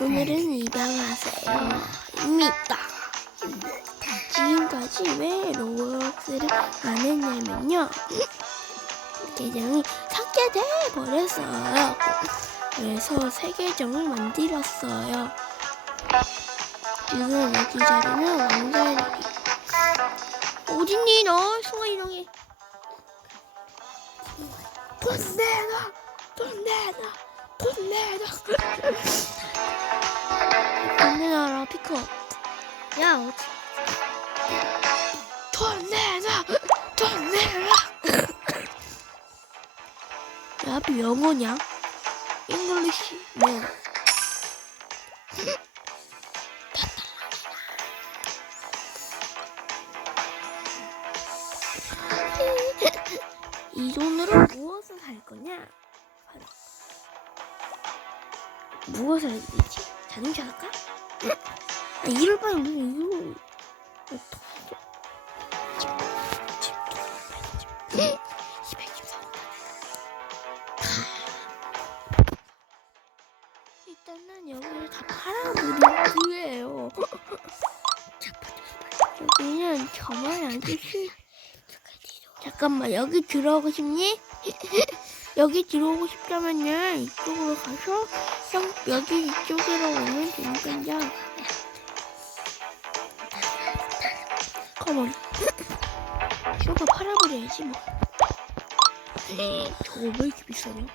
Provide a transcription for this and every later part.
오늘은 입양하세요 입니다. 지금까지 왜 로블록스를 안 했냐면요. 계정이 삭제돼 버렸어요. 그래서 새 계정을 만들었어요. 지금 여기 자리는 왕자의 자리. 어딨니 너? 순간 이동해. 돈 내놔! 돈 내놔! 돈 내놔! 돈 내놔라 피커. 야 어디? 돈 내놔! 돈 내놔! 야, 앞이 영어냐? 잉글리시 네. 이 돈으로 무엇을 살 거냐? 바로 무엇을 해야 되지? 자동차 살까? 아, 이럴 바에 무슨 이거 집도 214원 일단은 여기를 다 팔아버리고요. 여기는 저만 아저씨. 잠깐만 여기 들어오고 싶니? 여기 들어오고 싶다면은 이쪽으로 가서 형 여기 이쪽으로 오면 되니까요. 컴온. 쇼가 팔아버려야지 뭐. 저거 왜 이렇게 비싸냐?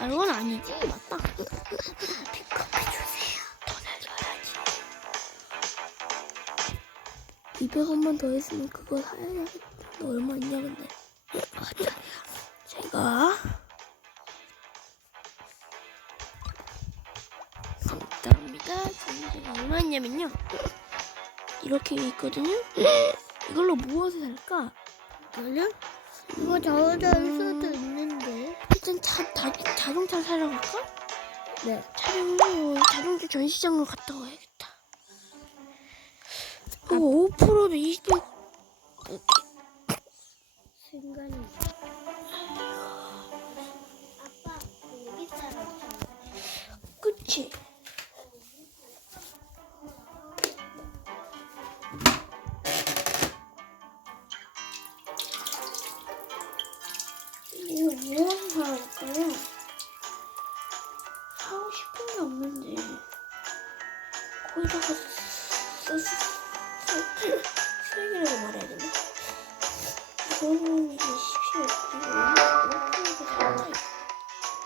아, 이건 아니지. 맞다. 픽커피 주세요. 돈을 줘야지. 200원만 더 했으면 그거 사야겠다. 너 얼마 있냐, 근데? 맞아. 제가. 있냐면요. 이렇게 있거든요. 이걸로 무엇을 살까? 이걸요? 이거 저어져 수도 있는데. 일단 자, 자, 자동차 사러 갈까? 네. 차량으로 자동차 전시장으로 갔다 와야겠다. 어, 5%도 20도 순간이. 아빠 여기 사람. 그치? 이거 무엇을 사갈까요? 사고 싶은 게 없는데 거기다가 쓰레기라고 말해야 되나? 이거는 이게 살까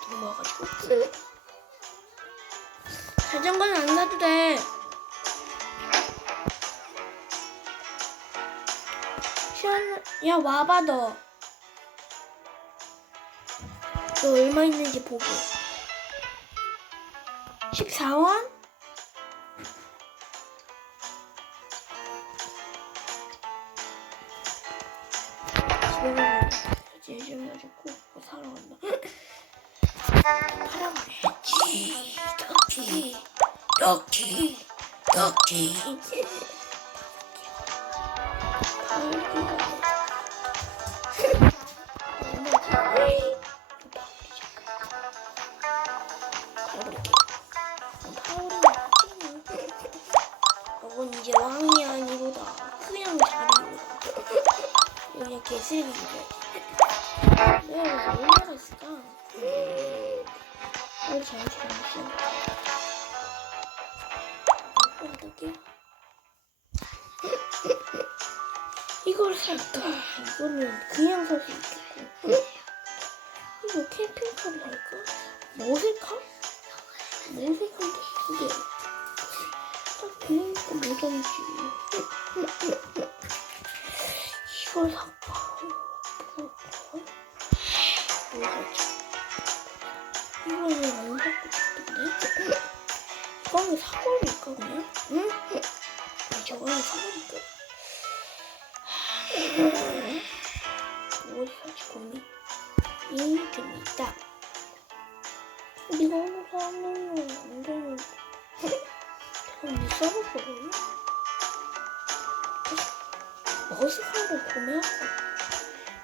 돈 모아가지고 자전거는 안 사도 돼. 시원, 야 와봐 너. 너 얼마 있는지 보고. 14원? 집에 사러 간다. 떡지. 떡지. 떡지. 잘못이 잘못이 어떡해? 이걸 살까? 이거는 그냥 살 수 있겠 이거는 사버릴까 그냥? 응? 아, 저거는 사버릴까? 무엇을 살지 고민이 됩니다. 네가 오늘 사면 안 되는 그럼 네 써볼거든요? 머스카를 구매하고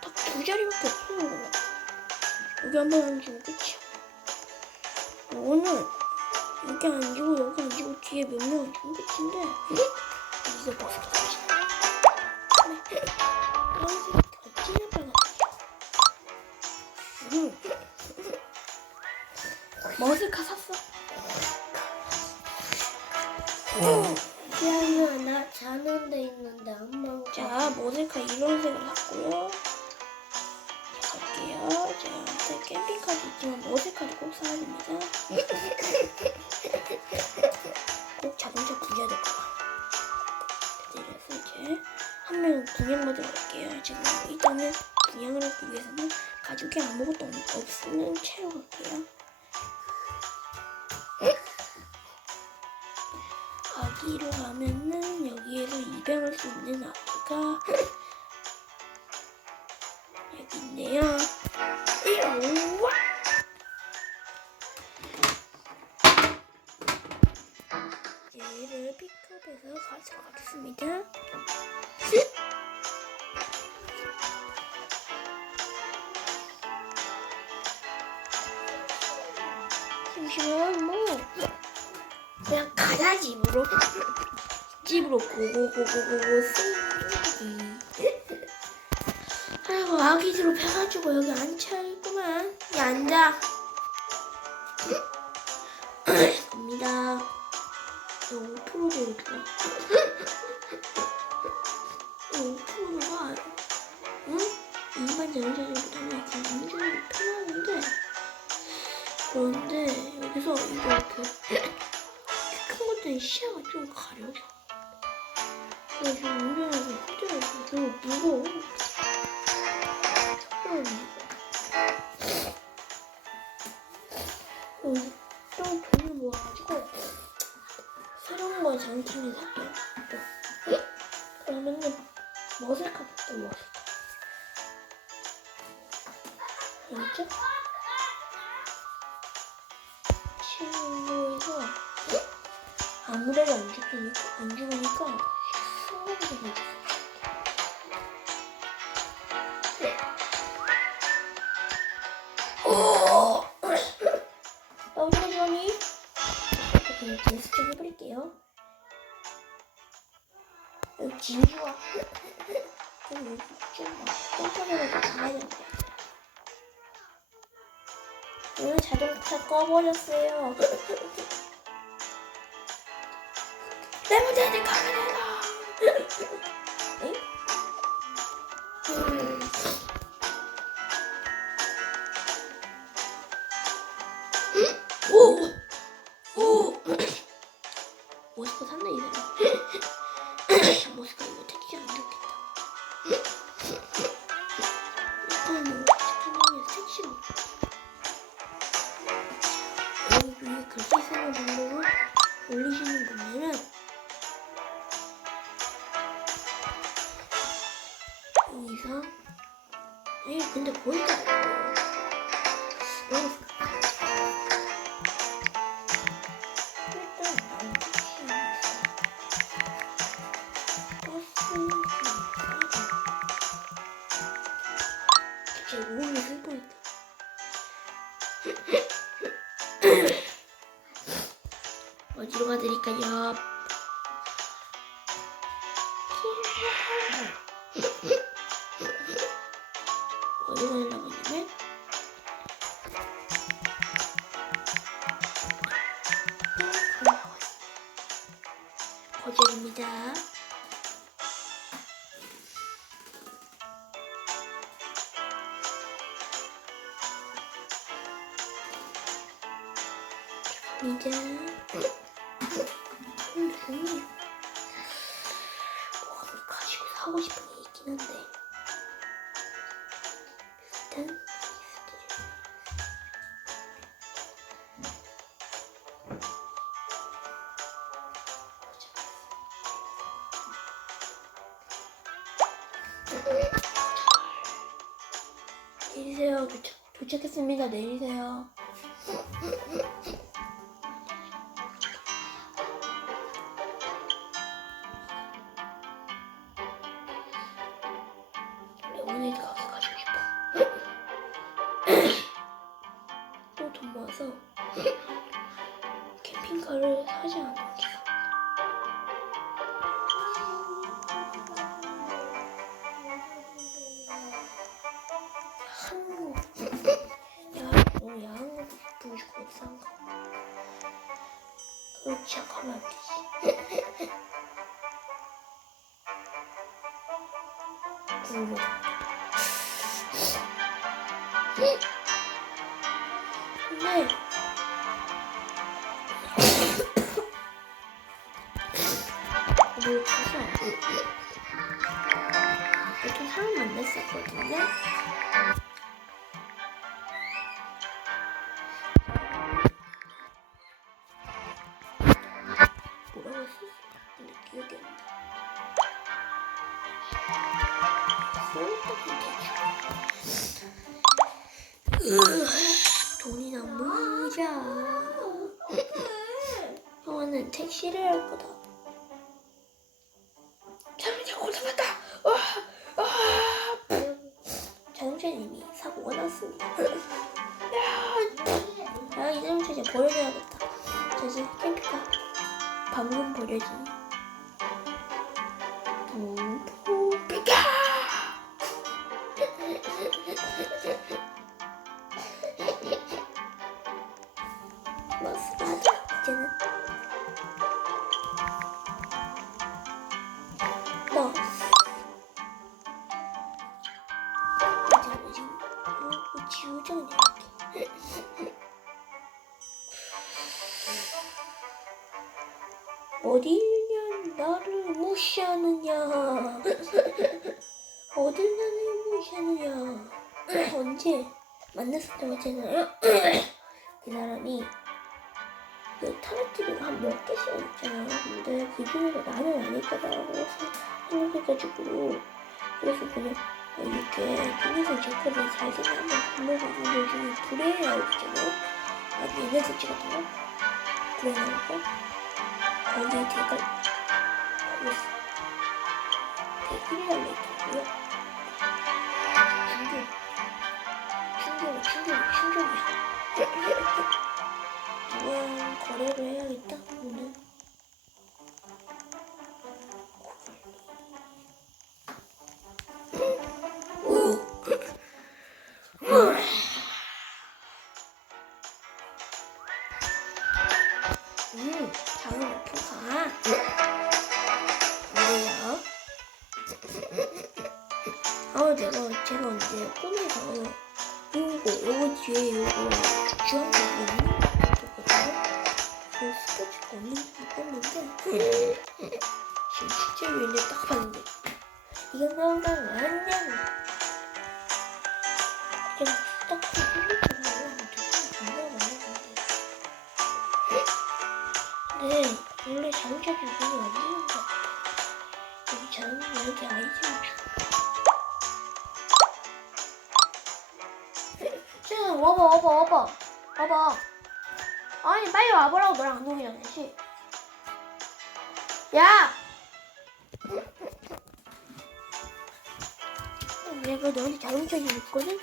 딱 두 자리밖에 없어. 여기 한번 얹으면 끝이야. 오늘 여기 앉고 여기 앉고 뒤에 몇명 삽시다 파란색 어찌나 빨간색이야 응. 머스카 샀어 하기 위해서는 가족이 아무것도 없- 없으면 채로 갈게요 아기로 가면은 여기에서 입양할 수 있는 아기가 여기 있네요! 얘를 픽업해서 가져가겠습니다. 잠시만 뭐 그냥 가자 집으로. 집으로 고고고고고고 쓰기. 아이고 아기 들로 패가지고 여기 앉혀있구만. 이 앉아. 갑니다. 너무 프로되고 좀 가려져. 그래서 좀 운전하기 힘들어서 그리고 무거워. 왜 자동차 꺼버렸어요? 내 문제는 카메라다. 응? 어디로 가드릴까요? 어디로 가려고 했냐면 거절입니다. 이제 음, 음. 뭐가 가지고 사고 싶은 게 있긴 한데 일단 내리세요. 도착, 도착했습니다. 내리세요. 야한 거 보여주고 어디서 가? 그렇지 가면 안 되지. 불로. 근데 뭘 주서 이렇게 사람 만났었거든요. 근데 기억이 안 나. 돈이나 모으자. 형아는 택시를 할 거다. 방 언제 만났을 때 있잖아요 그 사람이 그 타락TV가 한몇 개씩 있잖아요 근데 그 중에서 나는 아닐 거다라고 생각해가지고 그래서 그냥 어, 이렇게 김희선 제 거를 잘생긴 한번 불러서 올려주면 불해야 있잖아요 아니 얘네들 찍었다고? 불해나올까? 거기에 댓글 달렸어. 댓글이 달려있더라고요. 충격, 충격이야. 누구랑 거래를 해야겠다, 오늘. 실제 위에 딱 봤는데 이건 나온가 완전 네, 원래 자동차 기분이 안 되는 것 같아. 여기 자동차 여기 아이템 주. 지금 와봐 와봐 와봐 와봐. 아니 빨리 와보라고 너랑 안 놀이잖아 씨. 야. 내가 너한테 자동차 좀 있거든?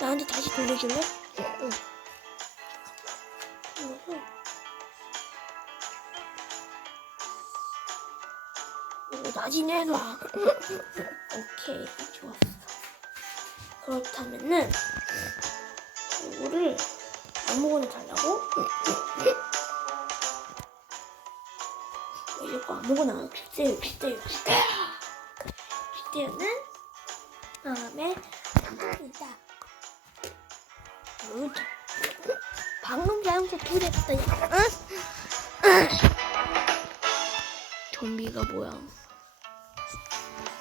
나한테 다시 돌려줄래? 응. 나중에 놔. 오케이, 좋았어. 그렇다면은 이거를 아무거나 달라고? 이거 아무거나 빗대요, 빗대요, 빗대요. 빗대요는 다음에 방금이다. 그렇죠. 방금 자동차 두대 봤더니, 응? 응. 좀비가 뭐야?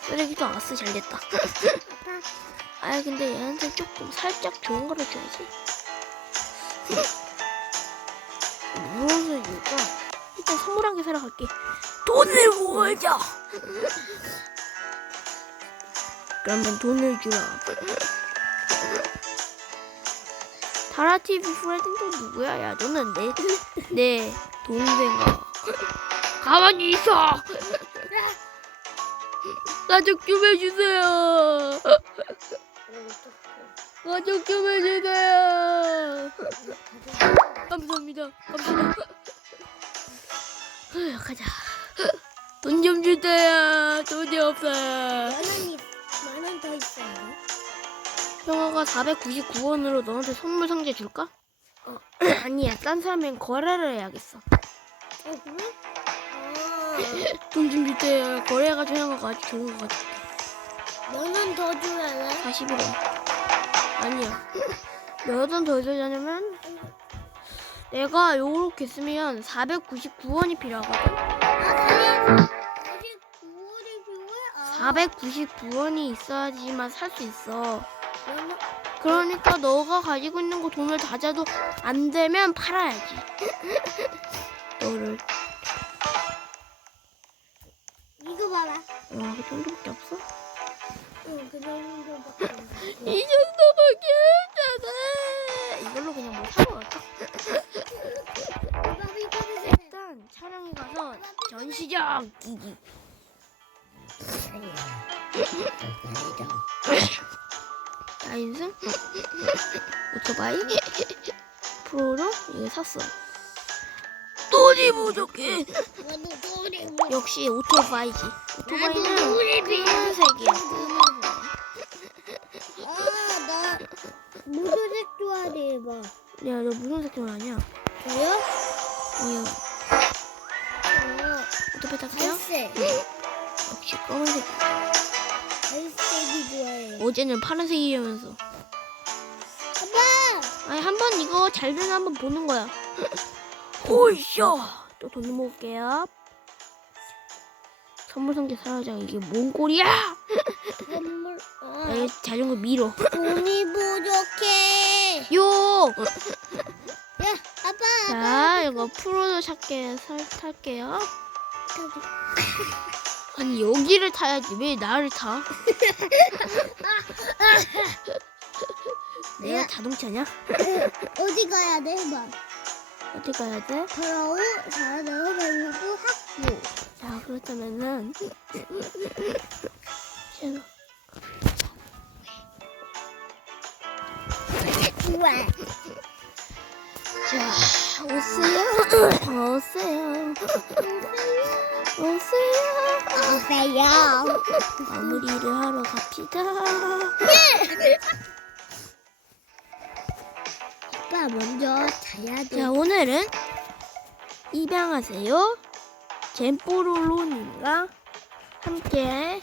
쓰레기도 안 왔어 잘 됐다. 아 근데 얘한테 조금 살짝 좋은 거를 줘야지. 무엇을 줄까? 일단 선물 한개 사러 갈게. 돈을 모으자. 그러면 돈을 주라. 다라 TV 프레딩도 누구야? 야 너는 내 내 동생아. 가만히 있어. 가족 좀 해주세요. 가족 좀 해주세요. 감사합니다. 감사합니다. 휴, 가자. 돈 좀 주세요. 돈이 없어요. 더 있어요. 형아가 499원으로 너한테 선물 상자 줄까? 어, 아니야. 딴 사람이랑 거래를 해야겠어. 어 그래? 아, 돈좀 주세요. 거래해가지고 형아가 아주 좋은 거 같아. 만원 더 줘야 돼? 41원. 아니야. 몇원더 줘야냐면 내가 요렇게 쓰면 499원이 필요하거든. 499원이 있어야지만 살 수 있어. 그러니까 너가 가지고 있는 거 돈을 다 줘도 안 되면 팔아야지. 너를 이거 봐봐. 어, 그 정도밖에 없어? 응, 그 정도밖에 안 돼. 이 정도밖에 없잖아. 이걸로 그냥 뭐 사고 갈까? 일단 촬영에 가서 전시장 기기. 나인승 오토바이 프로로 이거 샀어. 돈이 부족해. 역시 오토바이지. 오토바이는 검은색이야. 검은색. 아, 나 무조색 좋아해 봐. 야, 너 무슨 색깔 아니야? 뭐야? 이거 어, 오토바이? 갈색. 역시 검은색. 좋아해. 어제는 파란색이라면서. 아빠! 아니 한 번 이거 잘 되나 한번 보는 거야. 오이쇼. 또돈 모을게요. 선물 상자 사라져 이게 뭔 꼴이야? 선물. 아, 아, 이거 자전거 밀어. 돈이 부족해. 요. 야, 아빠. 자 이거 프로도 찾게 살 탈게요. 아니 여기를 타야지 왜 나를 타? 내가 자동차냐? 어디 가야 돼? 해봐. 어디 가야 돼? 돌아오, 자라오, 배우고 학교. 자 그렇다면은 제가 우와. 자 오세요 오세요 오세요. 오세요. 마무리를 하러 갑시다. 아빠 먼저 자야 돼. 자 오늘은 입양하세요. 젠뽀로로님과 함께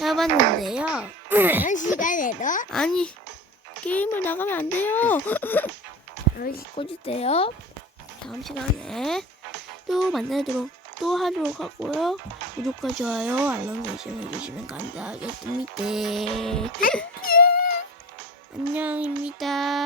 해봤는데요. 한 시간에도 아니 게임을 나가면 안 돼요. 꺼주세요. 다음 시간에 또 만나도록 또 하도록 하고요. 구독과 좋아요, 알람 설정 해주시면 감사하겠습니다. 안녕입니다.